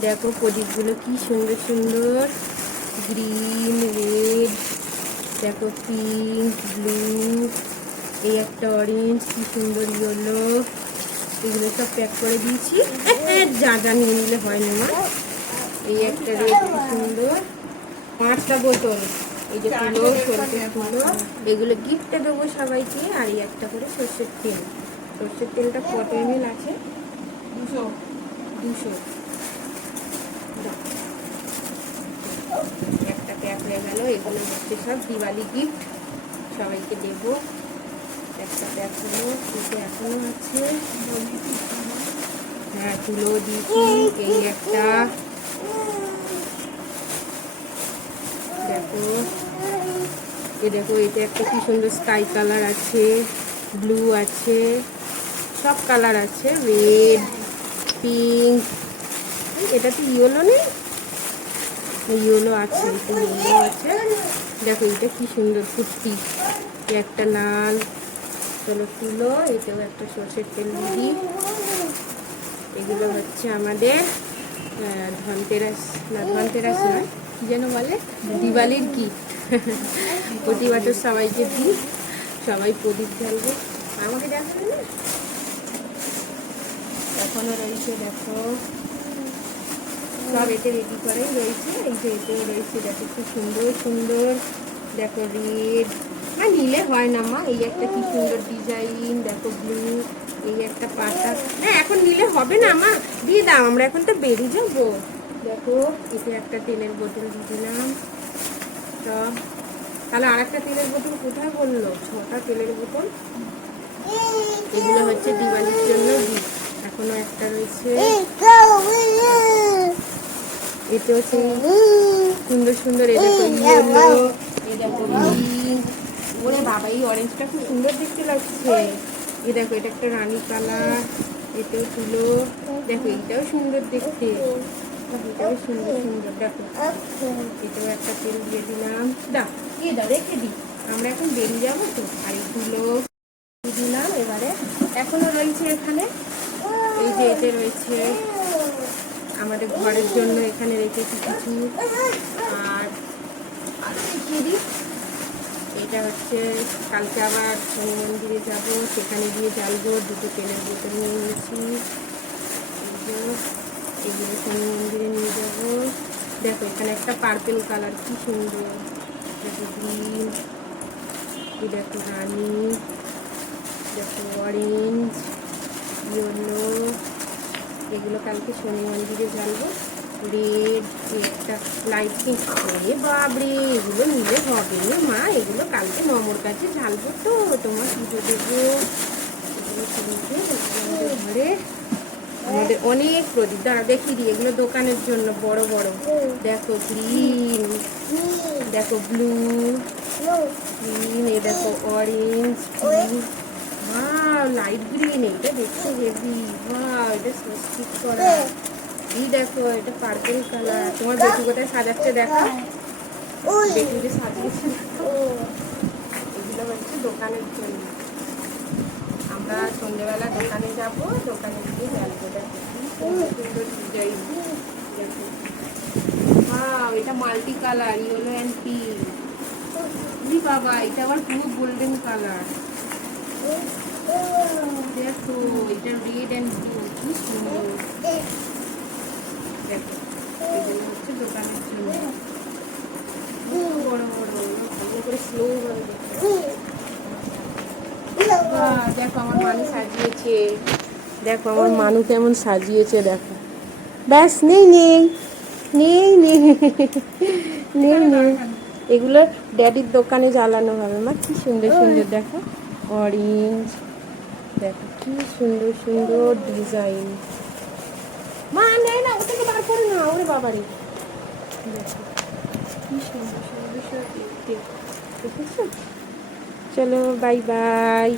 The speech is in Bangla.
দেখো প্রদীপগুলো কি সুন্দর সুন্দর। গ্রিন রেড দেখো পিঙ্ক ব্লু এই একটা অরেঞ্জ কি সুন্দর ইয়েলো এগুলো সব প্যাক করে দিয়েছি। যা যা নিয়ে নিলে হয় না মা। এই একটা রেড কি সুন্দর। পাঁচটা বোতল। এই যে তুলো সরষের তুলো। এগুলো গিফটে দেবো সবাইকে আর এই একটা করে সর্ষের তেল। সর্ষের তেলটা কত এম আছে। দুশো। দুশো। একটা প্যাক হয়ে গেল, এগুলো হচ্ছে সব দিওয়ালি গিফট সবাইকে দেব। একটা প্যাক হলো, দুটো এখনও আছে। হ্যাঁ তুলো দিয়েছি এই একটা। দেখো। এ দেখো, এটা একটা কি সুন্দর স্কাই কালার আছে ব্লু আছে। সব কালার আছে রেড পিঙ্ক এটা তো ইয়েলো নেই? ইয়েলো আছে ইয়েলো আছে। দেখো, এটা কি সুন্দর কুর্তি। একটা লাল। চলো তুলো, এটাও একটা সর্ষের তেল দিদি এগুলো হচ্ছে আমাদের ধনতেরাস, না, ধনতেরাস নয়, কি যেন বলে? দিওয়ালির গিফট। প্রতি বছর সবাইকে দিই, সবাই প্রদীপ জ্বালবো। আমাকে দেখাবে না? এখনও রয়েছে, দেখো। সব এতে রেডি করেই রয়েছে। এই যে এতেও রয়েছে, দেখো খুব সুন্দর সুন্দর। দেখো রেড মা নিলে হয় না মা, এই একটা কি সুন্দর ডিজাইন দেখো ব্লু এই একটা পাতা। না এখন নিলে হবে না মা। দিয়ে দাও, আমরা এখন তো বেরিয়ে যাব। দেখো, এতে একটা তেলের বোতল দিয়ে দিলাম। সব। তাহলে আর একটা তেলের বোতল কোথায় বলল? ছটা তেলের বোতল। এগুলো হচ্ছে দিওয়ালির জন্য। এখনও একটা রয়েছে। এতে হচ্ছে সুন্দর সুন্দর এই দেখো ইয়েলো, এই দেখো ওরে বাবা, এই অরেঞ্জটা খুব সুন্দর দেখতে লাগছে। এই দেখো, এটা একটা রানী কালার, এতেও তুলো। দেখো, এইটাও সুন্দর দেখতে। এটাও সুন্দর সুন্দর, দেখো। এটাও একটা তেল দিয়ে দিলাম। দাও দিয়ে দাও, রেখে দিই। আমরা এখন বেরিয়ে যাব তো। আর এই তুলো দিলাম, এবারে এখনও রয়েছে এখানে। এই যে, এতে রয়েছে আমাদের ঘরের জন্য এখানে রেখেছি কিছু। আর দিই এটা হচ্ছে কালকে আবার শনি মন্দিরে যাব, সেখানে গিয়ে জ্বালবো দুটো তেলের বোতল নিয়ে নিয়েছি। এগুলো শনি মন্দিরে নিয়ে যাব। দেখো, এখানে একটা পার্পেল কালার কি সুন্দর। গ্রিন দেখো রানি, দেখো অরেঞ্জ ইয়েলো এগুলো কালকে শনি মন্দিরে জানব। রেড, একটা লাইট পিঙ্ক ওরে বাবরে এগুলো নিলে হবে মা, এগুলো কালকে নমর কাছে জ্বালবো তো, তোমার পুজো দেবো। ঘরে। আমাদের অনেক প্রদীপ। দাঁড়া দেখিয়ে দিই এগুলো দোকানের জন্য বড় বড়। দেখো গ্রিন দেখো ব্লু গ্রিন এই দেখো অরেঞ্জ লাইট গ্রিন এটা দেখতে হেভি ওয়াও এটা স্টিক করা। এই দেখো এটা পার্পল কালার তোমার বেটি কোথায় সাজাচ্ছে দেখো। সাজিয়েছে। এগুলো হচ্ছে দোকানের জন্য। আমরা সন্ধ্যেবেলা দোকানে যাব দোকানে গিয়ে সুন্দর ডিজাইন এটা multi colour yellow and pink বাবা এটা আবার পুরো গোল্ডেন কালার দেখো এটা রেড অ্যান্ড ব্লু কি সুন্দর দেখো এগুলো হচ্ছে দোকানের জন্য বড় বড় ভালো করে স্লো দেখো আমার মানু সাজিয়েছে। দেখো আমার মানু কেমন সাজিয়েছে দেখো। ব্যাস নেই নেই। নেই নেই। নেই নেই। এগুলো ড্যাডির দোকানে জ্বালানো হবে মা। কি সুন্দর সুন্দর দেখো। অরেঞ্জ। দেখো কি সুন্দর সুন্দর ডিজাইন মা নেয় না, ওটাকে বার করে না, ওরে বাবারে। দেখো কি সুন্দর চলো বাই বাই